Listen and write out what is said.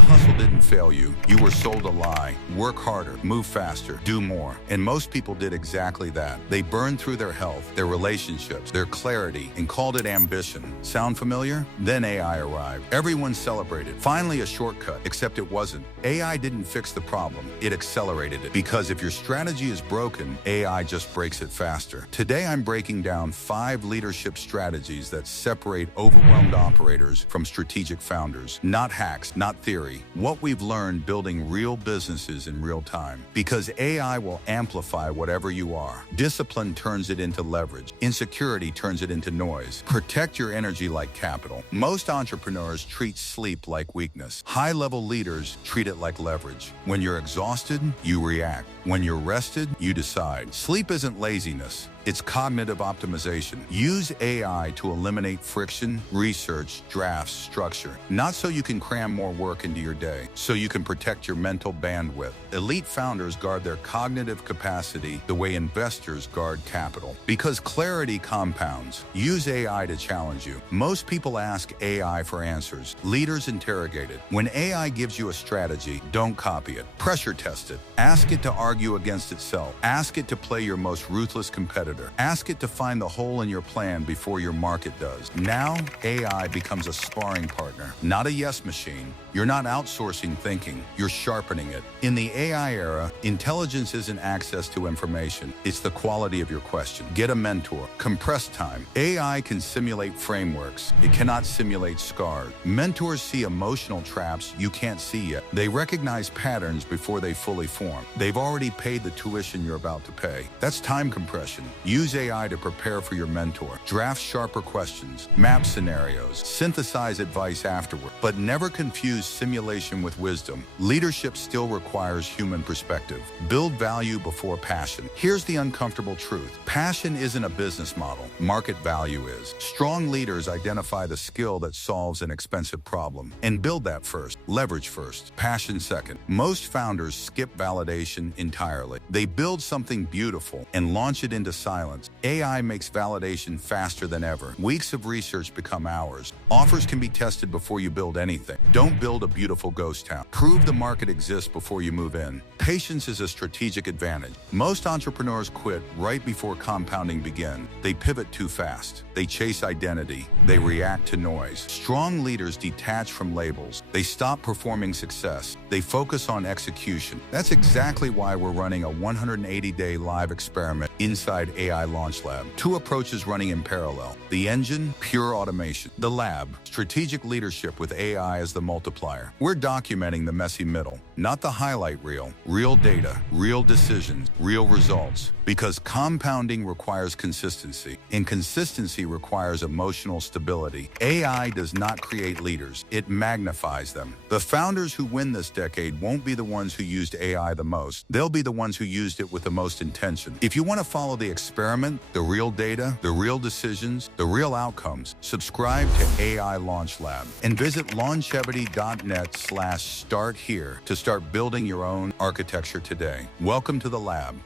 The hustle didn't fail you. You were sold a lie. Work harder, move faster, do more. And most people did exactly that. They burned through their health, their relationships, their clarity, and called it ambition. Sound familiar? Then AI arrived. Everyone celebrated. Finally, a shortcut, except it wasn't. AI didn't fix the problem. It accelerated it. Because if your strategy is broken, AI just breaks it faster. Today, I'm breaking down 5 leadership strategies that separate overwhelmed operators from strategic founders. Not hacks, not theory. What we've learned building real businesses in real time. Because AI will amplify whatever you are. Discipline turns it into leverage. Insecurity turns it into noise. Protect your energy like capital. Most entrepreneurs treat sleep like weakness. High-level leaders treat it like leverage. When you're exhausted, you react. When you're rested, you decide. Sleep isn't laziness. It's cognitive optimization. Use AI to eliminate friction, research, drafts, structure. Not so you can cram more work into your day, so you can protect your mental bandwidth. Elite founders guard their cognitive capacity the way investors guard capital. Because clarity compounds. Use AI to challenge you. Most people ask AI for answers. Leaders interrogate it. When AI gives you a strategy, don't copy it. Pressure test it. Ask it to argue against itself. Ask it to play your most ruthless competitor. Ask it to find the hole in your plan before your market does. Now, AI becomes a sparring partner, not a yes machine. You're not outsourcing thinking, you're sharpening it. In the AI era, intelligence isn't access to information, it's the quality of your question. Get a mentor. Compress time. AI can simulate frameworks, it cannot simulate scars. Mentors see emotional traps you can't see yet. They recognize patterns before they fully form. They've already paid the tuition you're about to pay. That's time compression. Use AI to prepare for your mentor. Draft sharper questions, map scenarios, synthesize advice afterward, but never confuse simulation with wisdom. Leadership still requires human perspective. Build value before passion. Here's the uncomfortable truth. Passion isn't a business model. Market value is. Strong leaders identify the skill that solves an expensive problem and build that first. Leverage first, passion second. Most founders skip validation entirely. They build something beautiful and launch it into silence. AI makes validation faster than ever. Weeks of research become hours. Offers can be tested before you build anything. Don't build a beautiful ghost town. Prove the market exists before you move in. Patience is a strategic advantage. Most entrepreneurs quit right before compounding begins. They pivot too fast. They chase identity. They react to noise. Strong leaders detach from labels. They stop performing success. They focus on execution. That's exactly why we're running a 180-day live experiment inside AI Launch Lab. 2 approaches running in parallel. The engine, pure automation. The lab, strategic leadership with AI as the multiplier. We're documenting the messy middle, not the highlight reel. Real data, real decisions, real results. Because compounding requires consistency, and consistency requires emotional stability. AI does not create leaders, it magnifies them. The founders who win this decade won't be the ones who used AI the most. They'll be the ones who used it with the most intention. If you want to follow the experiment, the real data, the real decisions, the real outcomes, subscribe to AI Launch Lab and visit longevity.net/start here to start building your own architecture today. Welcome to the lab.